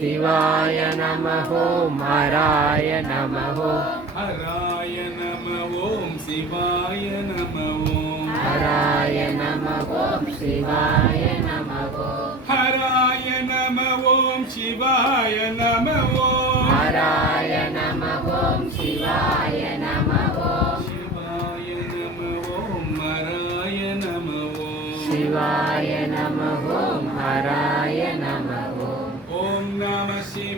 शिवाय नमः हराय नमः हराय नमः ॐ शिवाय नमः हराय नमः ॐ शिवाय नमः हराय नमः ॐ शिवाय नमः हराय नमः ॐ शिवाय नमः शिवाय नमः ॐ हराय नमः शिवाय